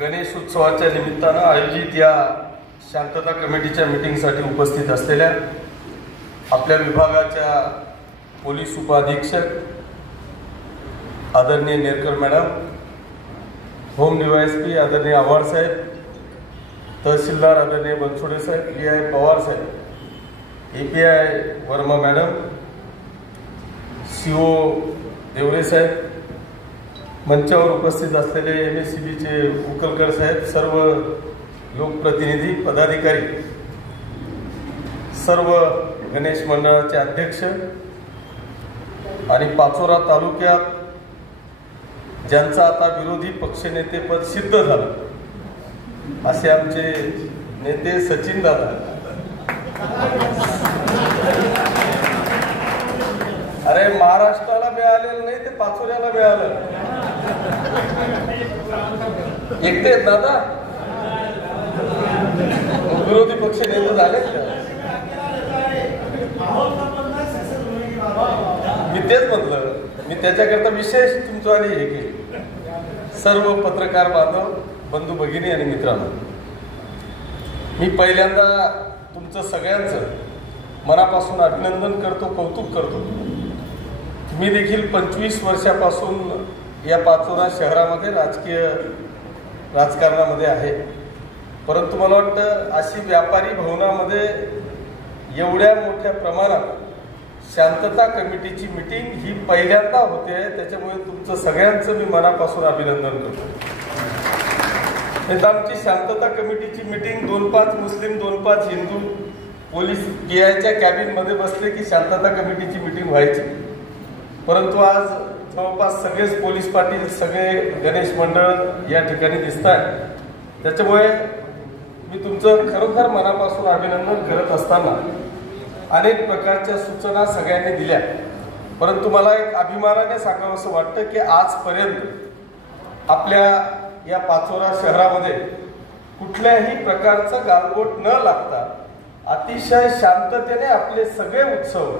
गणेश उत्सवाच्या निमित्तानं आयोजित या शांतता कमिटीच्या मीटिंगसाठी उपस्थित असलेल्या आपल्या विभागाच्या पोलीस उपअधीक्षक आदरणीय नेरकर मॅडम, होम डीवायएसपी आदरणीय आव्हाड साहेब, तहसीलदार आदरणीय बनसोडे साहेब, पीआय पवार साहेब, API Verma madam, CO Deore साहेब, मंचावर उपस्थित असलेले एमएससीबीचे उकलकर साहेब, सर्व लोकप्रतिनिधी पदाधिकारी, सर्व गणेश मंडळाचे अध्यक्ष आणि पाचोरा तालुक्यात ज्यांचं आता विरोधी पक्षनेतेपद सिद्ध झालं असे आमचे नेते सचिन दादा, अरे महाराष्ट्राला मिळालेलं नाही ते पाचोऱ्याला मिळालं. एकटे आहेत दादा, विरोधी पक्ष नेते झाले. मी तेच म्हटलं, मी त्याच्याकरता विशेष तुमचं हे केली. सर्व पत्रकार बांधव, बंधू भगिनी आणि मित्रांनो, मी पहिल्यांदा तुमचं सगळ्यांचं मनापासून अभिनंदन करतो, कौतुक करतो. मी देखील 25 वर्षापासून या पाचोरा शहरामध्ये राजकारणामध्ये आहे. परंतु मला वाटतं अशी व्यापारी भवनामध्ये एवढ्या मोठ्या प्रमाणात शांतता कमिटीची मीटिंग ही पहिल्यांदा होते आहे. त्याच्यामुळे तुमचं सगळ्यांचं मी मनापासून अभिनंदन करतो. आमची शांतता कमिटीची मीटिंग 2-5 मुस्लिम 2-5 हिंदू पोलीस पीआयच्या कॅबिनमध्ये बसले की शांतता कमिटीची मीटिंग व्हायची. परंतु आज जवळपास सगळेच पोलीस पाटील, सगळे गणेश मंडळ या ठिकाणी दिसत आहेत. त्याच्यामुळे मी तुमचं खरोखर मनापासून अभिनंदन करत असताना अनेक प्रकारच्या सूचना सगळ्यांनी दिल्या. परंतु मला एक अभिमानाने सांगावंसं वाटतं की आजपर्यंत आपल्या या पाचोरा शहरामध्ये कुठल्याही प्रकारचं गालबोट न लागता अतिशय शांततेने आपले सगळे उत्सव,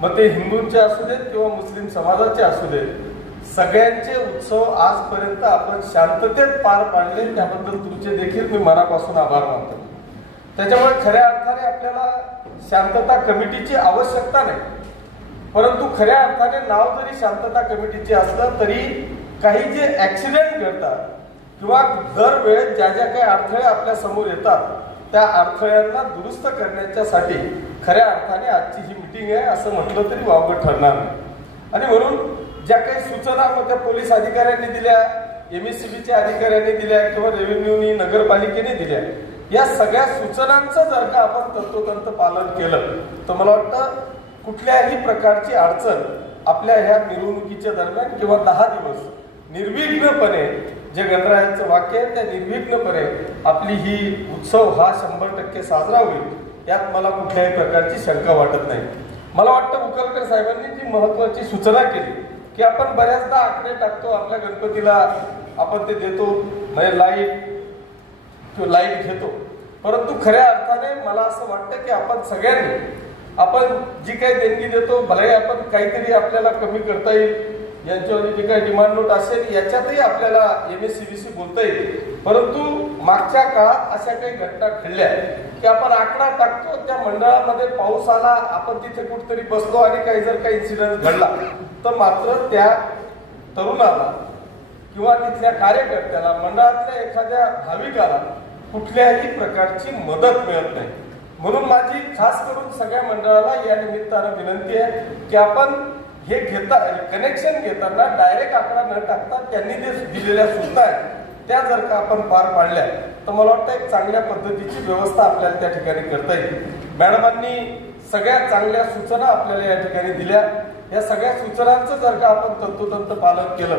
मग ते हिंदूंचे असू देत किंवा मुस्लिम समाजाचे असू देत, सगळ्यांचे उत्सव आजपर्यंत आपण शांततेत पार पाडले. त्याबद्दल तुमचे देखील मी मनापासून आभार मानतो. त्याच्यामुळे खऱ्या अर्थाने आपल्याला शांतता कमिटीची आवश्यकता नाही. परंतु खऱ्या अर्थाने नाव जरी शांतता कमिटीचे असलं तरी काही जे ऍक्सिडेंट घडतात किंवा दरवेळेस ज्या ज्या काही अडथळे आपल्या समोर येतात त्या अडथळ्यांना दुरुस्त करण्याच्यासाठी खऱ्या अर्थाने आजची ही मीटिंग आहे असं म्हटलं तरी वावगं ठरणार नाही. आणि म्हणून ज्या काही सूचना मग त्या पोलीस अधिकाऱ्यांनी दिल्या, एमएससीबीच्या अधिकाऱ्यांनी दिल्या किंवा रेव्हेन्यूनी, नगरपालिकेने दिल्या, या सगळ्या सूचनांचं जर का आपण तंतोतंत पालन केलं तर मला वाटतं कुठल्याही प्रकारची अडचण आपल्या ह्या मिरवणुकीच्या दरम्यान किंवा 10 दिवस निर्विघ्नपणे, जे गणरायांचं वाक्य आहे त्या निर्विघ्नपणे आपली ही उत्सव हा 100% साजरा होईल, यात मला कुठल्याही प्रकारची शंका वाटत नाही. मला वाटतं उकलकर साहेबांनी जी महत्वाची सूचना केली की आपण बऱ्याचदा आकडे टाकतो, आपल्या गणपतीला आपण ते देतो, म्हणजे लाईट घेतो. परंतु खऱ्या अर्थाने मला असं वाटतं की आपण सगळ्यांनी आपण जी काही देणगी देतो, भले आपण काहीतरी आपल्याला कमी करता येईल, यांच्यावर जी काही डिमांड नोट असेल याच्यातही आपल्याला एमएससीबीशी बोलता येईल. परंतु मागच्या काळात अशा काही घटना घडल्या की आपण आकडा टाकतो, त्या मंडळामध्ये पाऊस आला, आपण तिथे कुठेतरी बसलो आणि काही जर काही इन्सिडेंट घडला तर मात्र त्या तरुणाला किंवा तिथल्या कार्यकर्त्याला, मंडळातल्या एखाद्या भाविकाला कुठल्याही प्रकारची मदत मिळत नाही. म्हणून माझी खास करून सगळ्या मंडळाला या निमित्तानं विनंती आहे की आपण हे कनेक्शन घेताना डायरेक्ट आकडा न टाकता त्यांनी जे दिलेल्या सूचना आहेत त्या जर का आपण पार पाडल्या तर मला वाटतं एक चांगल्या पद्धतीची व्यवस्था आपल्याला त्या ठिकाणी करता येईल. मॅडमांनी सगळ्या चांगल्या सूचना आपल्याला या ठिकाणी दिल्या. या सगळ्या सूचनांचं जर का आपण तंतोतंत पालन केलं,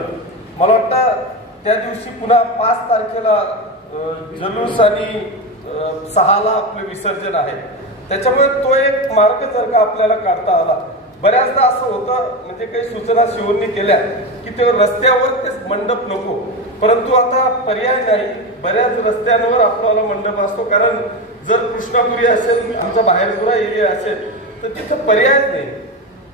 मला वाटतं त्या दिवशी पुन्हा 5 तारखेला जल्लोष आणि 6ला आपलं विसर्जन आहे. त्याच्यामुळे तो एक मार्ग जर का आपल्याला काढता आला. बऱ्याचदा असं होतं, म्हणजे काही सूचना शिवूंनी केल्या की ते रस्त्यावर ते मंडप नको, परंतु आता पर्याय नाही, बऱ्याच रस्त्यांवर आपल्याला मंडप असतो. कारण जर कृष्णापुरी असेल, आमचा बाहेरपुरा एरिया असेल तर तिथं पर्यायच नाही.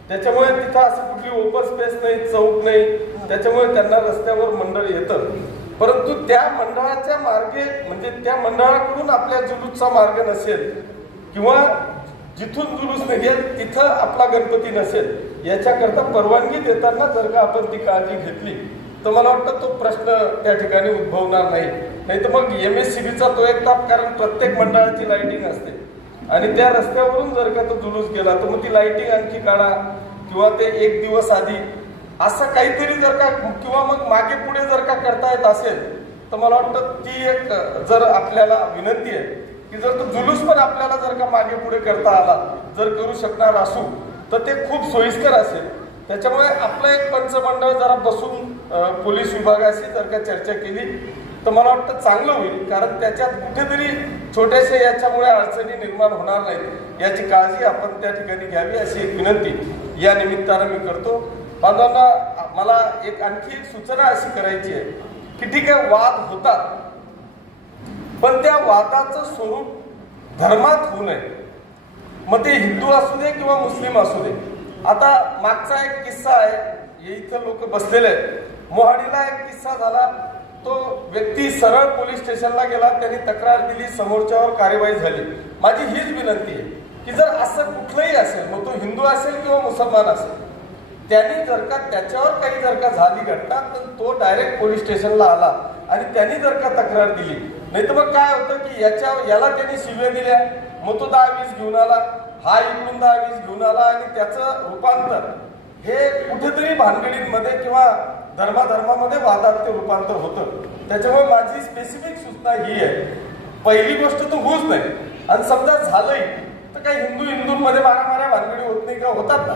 त्याच्यामुळे तिथं असं कुठली ओपन स्पेस नाही, चौक नाही, त्याच्यामुळे त्यांना रस्त्यावर मंडळ येतं. परंतु त्या मंडळाच्या मार्गे म्हणजे त्या मंडळाकडून आपल्या जुलूसचा मार्ग नसेल किंवा जिथून जुलूस निघेल तिथं आपला गणपती नसेल याच्याकरता परवानगी देताना जर का आपण ती काळजी घेतली तर मला वाटतं तो प्रश्न त्या ठिकाणी उद्भवणार नाही तर मग MSCBचा तो एक ताप, कारण प्रत्येक मंडळाची लाइटिंग असते आणि त्या रस्त्यावरून जर का तो जुलूस गेला तर मग ती लाइटिंग आणखी काढा किंवा ते एक दिवस आधी असं काहीतरी जर का किंवा मग मागे पुढे जर का करता येत असेल तर मला वाटतं ती एक जर आपल्याला विनंती आहे की जर तो जुलूस पण आपल्याला जर का मागे पुढे करता आला, जर करू शकणार असू तर ते खूप सोयीस्कर असेल. त्याच्यामुळे आपलं एक पंचमंडळ जरा बसून पोलीस विभागाशी जर का चर्चा केली तर मला वाटतं चांगलं होईल, कारण त्याच्यात कुठेतरी छोट्याशा याच्यामुळे अडचणी निर्माण होणार नाहीत याची काळजी आपण त्या ठिकाणी घ्यावी अशी एक विनंती या निमित्तानं मी करतो. बांधवांना मला एक आणखी एक सूचना अशी करायची आहे की ठीक आहे, वाद होतात पण त्या वादाचं स्वरूप धर्मात होऊ नये. मग ते हिंदू असू दे किंवा मुस्लिम असू दे. आता मागचा एक किस्सा आहे, इथं लोक बसलेले आहेत. मोहाडीला एक किस्सा झाला. तो व्यक्ती सरळ पोलीस स्टेशनला गेला, त्यांनी तक्रार दिली, समोरच्यावर कार्यवाही झाली. माझी हीच विनंती आहे की जर असं कुठलंही असेल, मग तो हिंदू असेल किंवा मुसलमान असेल, त्यांनी जर का त्याच्यावर काही जर का झाली घटना तर तो डायरेक्ट पोलीस स्टेशनला आला आणि त्यांनी जर का तक्रार दिली, नाही तर मग काय होतं की याला त्यांनी शिव्या दिल्या, मग तो 10-20 घेऊन आला, हा इकडून 10-20 घेऊन आला आणि त्याचं रूपांतर हे कुठेतरी भानगडींमध्ये किंवा धर्मामध्ये वादात ते रूपांतर होतं. त्याच्यामुळे माझी स्पेसिफिक सूचना ही आहे, पहिली गोष्ट तर होऊच नाही. आणि समजा झालंही तर काही हिंदूंमध्ये मारामाऱ्या भानगडी होत नाही का? होतात ना.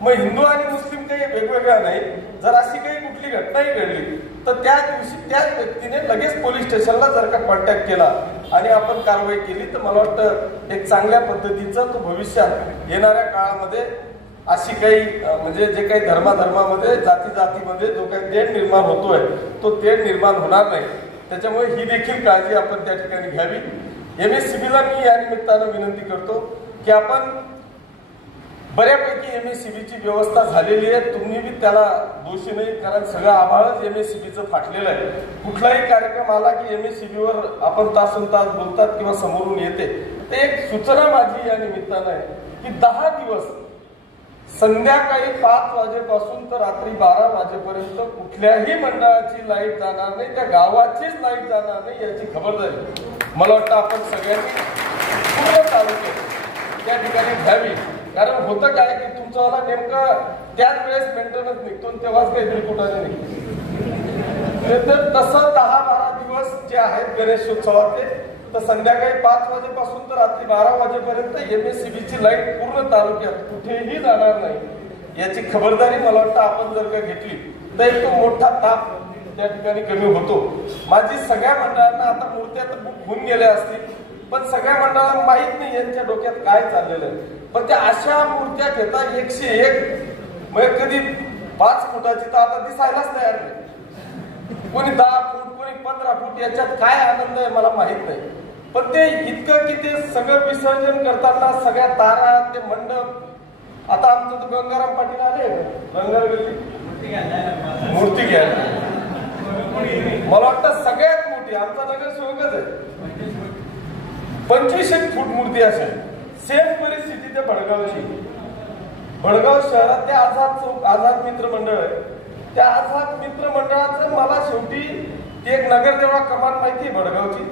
मग हिंदू आणि मुस्लिम काही वेगवेगळ्या नाही. जर अशी काही कुठली घटनाही घडली तर त्या दिवशी त्याच व्यक्तीने लगेच पोलीस स्टेशनला जर का कॉन्टॅक्ट केला आणि आपण कारवाई केली तर मला वाटतं एक चांगल्या पद्धतीचं तो भविष्यात येणाऱ्या काळामध्ये अशी काही म्हणजे जे काही धर्मामध्ये जातीमध्ये जो काही तेढ निर्माण होतोय तो तेढ निर्माण होणार नाही. त्याच्यामुळे ही देखील काळजी आपण त्या ठिकाणी घ्यावी. MSCBला मी या निमित्तानं विनंती करतो की आपण बऱ्यापैकी MSCBची व्यवस्था झालेली आहे. तुम्ही बी त्याला दोषी नाही, कारण सगळं आभाळच MSCBचं फाटलेलं आहे. कुठलाही कार्यक्रम आला की MSCBवर आपण तासंतास बोलतात किंवा समोरून येते. तर एक सूचना माझी या निमित्तानं आहे की 10 दिवस संध्याकाळी 5 वाजेपासून तर रात्री 12 वाजेपर्यंत कुठल्याही मंडळाची लाईट जाणार नाही, त्या गावाचीच लाईट जाणार नाही याची खबरदारी मला वाटतं आपण सगळ्यांनी पूर्ण तालुक्यात त्या ठिकाणी घ्यावी. कारण होतं काय की तुमचा नेमकं त्याच वेळेस मेंटेनन्स निघतो तेव्हाच काही बिलकुटाने निघतो. तर तसं 10-12 दिवस जे आहेत गणेशोत्सवाचे तर संध्याकाळी 5 वाजेपासून तर रात्री 12 वाजेपर्यंत MSCBची लाईट पूर्ण तालुक्यात कुठेही जाणार नाही याची खबरदारी मला वाटतं आपण जर का घेतली तर एक तो मोठा ताप त्या ठिकाणी कमी होतो. माझी सगळ्या मंडळांना आता मूर्त्या तर बुक होऊन गेल्या असतील, पण सगळ्या मंडळांना माहित नाही यांच्या डोक्यात काय चाललेलं आहे. पण त्या अशा मूर्त्या घेता 101 म्हणजे कधी 5 फुटाची तर आता दिसायलाच तयार नाही. कोणी 10 फूट, कोणी 15 फूट, याच्यात काय आनंद आहे मला माहित नाही. पण ते इतकं की ते सगळं विसर्जन करताना सगळ्या तारा ते मंडप. आता आमचं तर गंगाराम पाटील आले मूर्ती घ्यायला. मला वाटतं सगळ्यात मोठी आमचा नगरसेवकच आहे. 25 फूट मूर्ती असेल. सेम परिस्थिती त्या भडगाव शहरात ते आझाद मित्र मंडळ आहे. त्या आझाद मित्र मंडळाचं मला शेवटी एक नगरदेवळा कमान माहिती आहे भडगावची.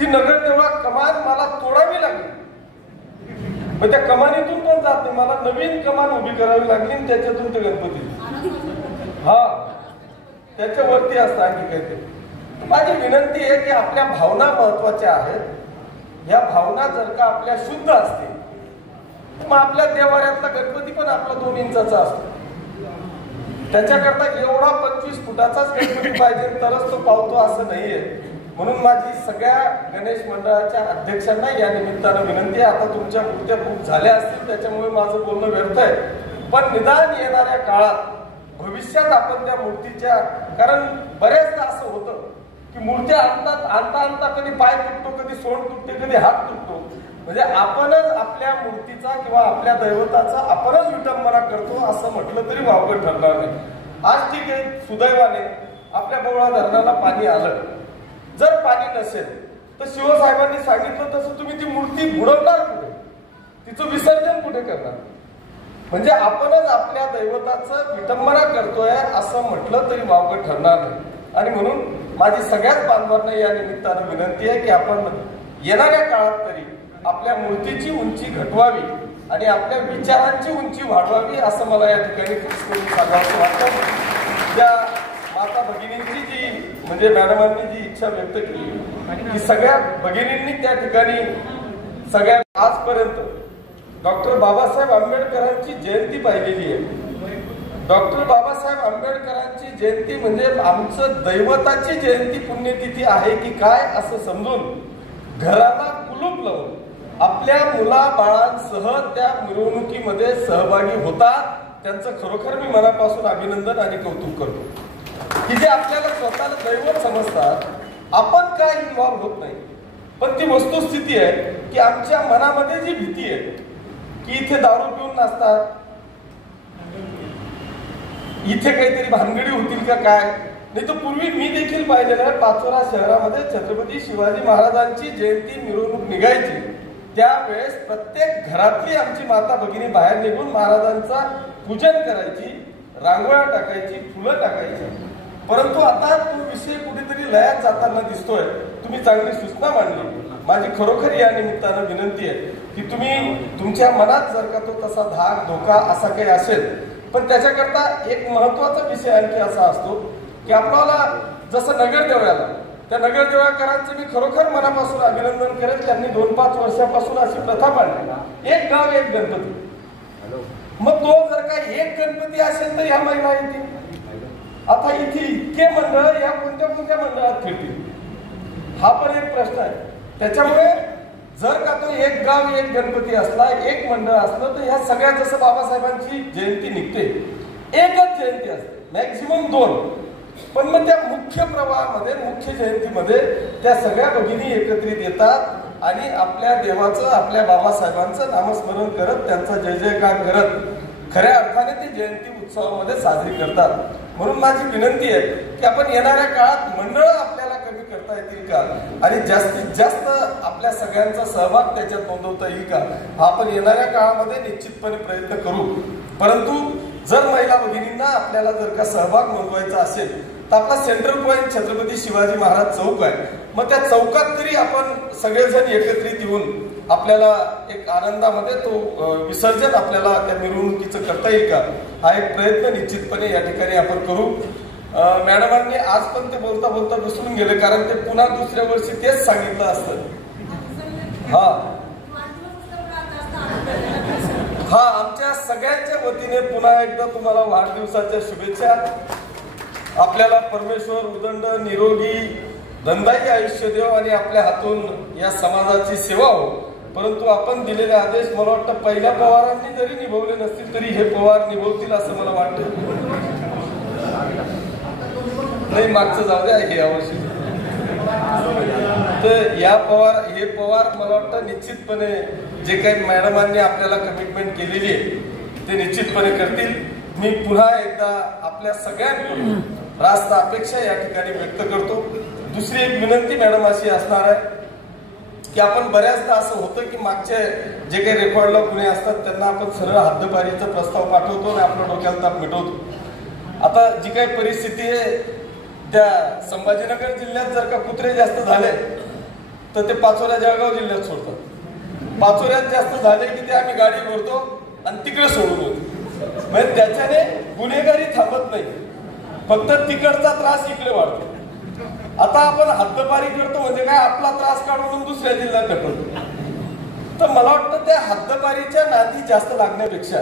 ती नगरदेवळा कमान मला तोडावी लागली. मग त्या कमानीतून पण जात नाही, मला नवीन कमान उभी करावी लागली आणि त्याच्यातून ते गणपती त्याच्यावरती असतं आणखी काहीतरी. माझी विनंती आहे की आपल्या भावना महत्वाच्या आहेत. या भावना जर का आपल्या शुद्ध असतील मग आपल्या देवाऱ्यातला गणपती पण आपला 2 इंचाचा असतो. त्याच्याकरता एवढा 25 फुटाचाच गणपती पाहिजे तरच तो पावतो असं नाहीये. म्हणून माझी सगळ्या गणेश मंडळाच्या अध्यक्षांना या निमित्तानं विनंती आहे. आता तुमच्या मूर्त्या बुक झाल्या असतील त्याच्यामुळे माझं बोलणं व्यर्थ आहे, पण निदान येणाऱ्या काळात भविष्यात आपण त्या मूर्तीच्या, कारण बऱ्याचदा असं होतं की मूर्त्या आणता कधी पाय तुटतो, कधी सोंड तुटते, कधी हात तुटतो. म्हणजे आपणच आपल्या मूर्तीचा किंवा आपल्या दैवताचा आपणच विटंबना करतो असं म्हटलं तरी वावगं ठरणार नाही. आज ठीक आहे, सुदैवाने आपल्या बोळा धरणाला पाणी आलं, जर पाणी नसेल तर शिवसाहेबांनी सांगितलं तसं तुम्ही ती मूर्ती बुडवणार कुठे, तिचं विसर्जन कुठे करणार? म्हणजे आपणच आपल्या दैवताचं विटंबना करतोय असं म्हटलं तरी वावगं ठरणार नाही. आणि म्हणून माझी सगळ्याच बांधवांना या निमित्तानं विनंती आहे की आपण येणाऱ्या काळात तरी आपल्या मूर्तीची उंची घटवावी आणि आपल्या विचारांची उंची वाढवावी असं मला या ठिकाणी खास करून सांगावं वाटतं. त्या माता भगिनींची जी म्हणजे मॅडमांनी जी इच्छा व्यक्त केली की सगळ्या भगिनींनी त्या ठिकाणी सगळ्या आजपर्यंत डॉक्टर बाबासाहेब आंबेडकरांची जयंती पाहिलेली आहे. डॉक्टर बाबासाहेब आंबेडकरांची जयंती म्हणजे आमचं दैवताची जयंती पुण्यतिथी आहे की काय असं समजून घराला कुलूप लावून आपल्या मुला बाळांसह त्या मिरवणुकीमध्ये सहभागी होतात. त्यांचं खरोखर मी मनापासून अभिनंदन आणि कौतुक करतो की जे आपल्याला स्वतःला दैवत समजतात. आपण काय इन्व्हॉल्व्ह होत नाही, पण ती वस्तुस्थिती आहे की आमच्या मनामध्ये जी भीती आहे की इथे दारू पिऊन नाचतात, इथे काहीतरी भानगडी होतील का काय. नाही तर पूर्वी मी देखील पाहिलेलं आहे, पाचोरा शहरामध्ये छत्रपती शिवाजी महाराजांची जयंती मिरवणूक निघायची त्यावेळेस प्रत्येक घरातली आमची माता भगिनी बाहेर निघून महाराजांचा पूजन करायची, रांगोळ्या टाकायची, फुलं टाकायची. परंतु आता तो विषय कुठेतरी लयात जाताना दिसतोय. तुम्ही चांगली सूचना मांडली. माझी खरोखर या निमित्तानं विनंती आहे की तुम्ही तुमच्या मनात जर का तो तसा धाक धोका असा काही असेल, पण त्याच्याकरता एक महत्वाचा विषय आणखी असा असतो की आपल्याला जसं नगरदेवळाला त्या नगरदेवळकरांचं मी खरोखर मनापासून अभिनंदन करेल. त्यांनी 2-5 वर्षापासून अशी प्रथा पाडली, एक गाव एक गणपती. मग तो जर का एक गणपती असेल तर ह्या महिला येतील. आता इथे इतके मंडळ या कोणत्या कोणत्या मंडळात फिरतील हा पण एक प्रश्न आहे. त्याच्यामुळे जर का तो एक गाव एक गणपती असला, एक मंडळ असलं तर ह्या सगळ्या जसं बाबासाहेबांची जयंती निघते एकच जयंती असते, मॅक्झिमम 2. पण मग त्या मुख्य प्रवाहामध्ये मुख्य जयंतीमध्ये त्या सगळ्या भगिनी एकत्रित येतात आणि आपल्या देवाचं आपल्या बाबासाहेबांचं नामस्मरण करत त्यांचा जय जयकार करत खऱ्या अर्थाने ती जयंती उत्सवामध्ये साजरी करतात. म्हणून माझी विनंती आहे की आपण येणाऱ्या काळात मंडळ आपल्याला कमी करता येतील का आणि जास्तीत जास्त आपल्या सगळ्यांचा सहभाग त्याच्यात नोंदवता येईल का हा आपण येणाऱ्या काळामध्ये निश्चितपणे प्रयत्न करू. परंतु जर महिला भगिनींना आपल्याला जर का सहभाग नोंदवायचा असेल तर आपला सेंट्रल पॉइंट छत्रपती शिवाजी महाराज चौक आहे. मग त्या चौकात तरी आपण सगळेजण एकत्रित येऊन आपल्याला एक आनंदामध्ये तो विसर्जन आपल्याला त्या मिरवणुकीचं करता येईल का हा एक प्रयत्न निश्चितपणे या ठिकाणी आपण करू. मॅडमांनी आज पण ते बोलता बोलता विसरून गेले, कारण ते पुन्हा दुसऱ्या वर्षी तेच सांगितलं असतं. हा आमच्या सगळ्यांच्या वतीने पुन्हा एकदा तुम्हाला वाढदिवसाच्या शुभेच्छा. आपल्याला परमेश्वर उदंड निरोगी धनदायी आयुष्य देव आणि आपल्या हातून या समाजाची सेवा हो. परंतु आपण दिलेले आदेश मला वाटतं पहिल्या पवारांनी जरी निभवले नसतील तरी हे पवार निभवतील असं मला वाटतं. नाही मागचं जाऊ द्या हे यावर्षी तर या पवार हे पवार मला वाटतं निश्चितपणे जे काही मॅडमांनी आपल्याला कमिटमेंट केलेली आहे ते निश्चितपणे करतील. मी पुन्हा एकदा आपल्या सगळ्यांकडून रास्त अपेक्षा या ठिकाणी व्यक्त करतो. दुसरी एक विनंती मॅडम अशी असणार आहे की आपण बऱ्याचदा असं होतं की मागचे जे काही रेकॉर्डला गुन्हे असतात त्यांना आपण सरळ हद्दपारीचा प्रस्ताव पाठवतो आणि आपल्या डोक्याला ताप मिटवतो. आता जी काही परिस्थिती आहे त्या संभाजीनगर जिल्ह्यात जर का कुत्रे जास्त झाले तर ते पाचोऱ्या जळगाव जिल्ह्यात सोडतात. पाचोऱ्यात जास्त झाले की ते आम्ही गाडी भरतो आणि तिकडे सोडून होतो. म्हणजे त्याच्याने गुन्हेगारी थांबत नाही, फक्त तिकडचा त्रास इकडे वाढतो. आता आपण हद्दपारी करतो म्हणजे काय आपला त्रास काढून दुसऱ्या जिल्ह्यात ढकलतो. तर मला वाटतं त्या हद्दपारीच्या नादी जास्त लागण्यापेक्षा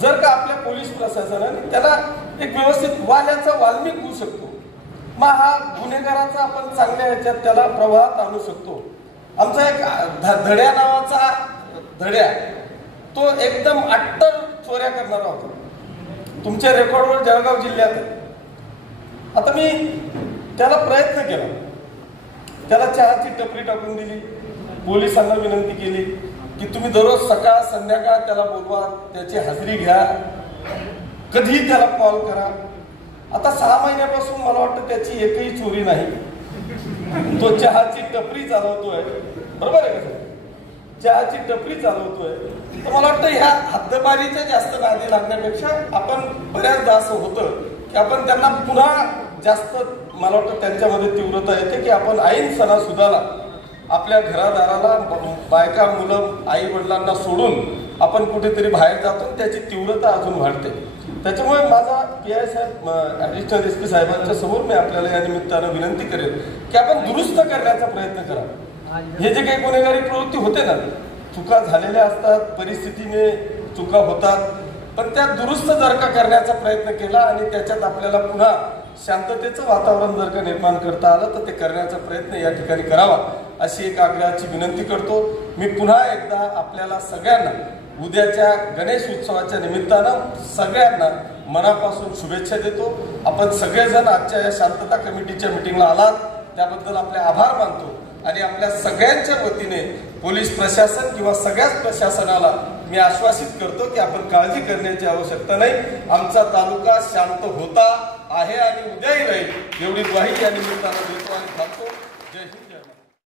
जर का आपल्या पोलीस प्रशासनाने त्याला एक व्यवस्थित वाल्याचा वाल्मिक होऊ शकतो, मग हा गुन्हेगाराचा आपण चांगल्या ह्याच्यात त्याला प्रवाहात आणू शकतो. आमचा एक धड्या नावाचा धड्या तो एकदम अट्टर चोऱ्या करणारा होता. तुमच्या रेकॉर्डवर जळगाव जिल्ह्यात. आता मी त्याला प्रयत्न केला, त्याला चहाची टपरी टाकून दिली, पोलिसांना विनंती केली की तुम्ही दररोज सकाळ संध्याकाळ त्याला बोलवा, त्याची हजेरी घ्या, कधीही त्याला कॉल करा. आता 6 महिन्यापासून मला वाटतं त्याची एकही चोरी नाही. तो चहाची टपरी चालवतोय, बरोबर आहे का? चहाची टपरी चालवतोय. तर मला वाटतं ह्या हद्दपारीच्या जास्त नादी लागण्यापेक्षा आपण बऱ्याचदा असं होतं की आपण त्यांना पुन्हा जास्त, मला वाटतं त्यांच्यामध्ये तीव्रता येते की आपण ऐन सणासुदाला आपल्या घरादाराला, बायका मुलं आई वडिलांना सोडून आपण कुठेतरी बाहेर जातो, त्याची तीव्रता अजून वाढते. त्याच्यामुळे माझा PI साहेब, ॲडिशनल SP साहेबांच्या समोर मी आपल्याला या निमित्तानं विनंती करेन की आपण दुरुस्त करण्याचा प्रयत्न करा. हे जे काही गुन्हेगारी प्रवृत्ती होते ना, चुका झालेल्या असतात, परिस्थितीने चुका होतात, पण त्या दुरुस्त जर का करण्याचा प्रयत्न केला आणि त्याच्यात आपल्याला पुन्हा शांततेचं वातावरण जर का निर्माण करता आलं तर ते करण्याचा प्रयत्न या ठिकाणी करावा, अशी एक आग्रहाची विनंती करतो. मी पुन्हा एकदा आपल्याला सगळ्यांना उद्याच्या गणेश उत्सवाच्या निमित्तानं सगळ्यांना मनापासून शुभेच्छा देतो. आपण सगळेजण आजच्या या शांतता कमिटीच्या मिटिंगला आलात त्याबद्दल आपले आभार मानतो आणि आपल्या सगळ्यांच्या वतीने पोलीस प्रशासन किंवा सगळ्याच प्रशासनाला मी आश्वासित करतो की आपण काळजी करण्याची आवश्यकता नाही. आमचा तालुका शांत होता, आहे आणि उद्याही राहील एवढी ग्वाही या निमित्तानं देतो आणि थांबतो. जय हिंद, जय महाराष्ट्र.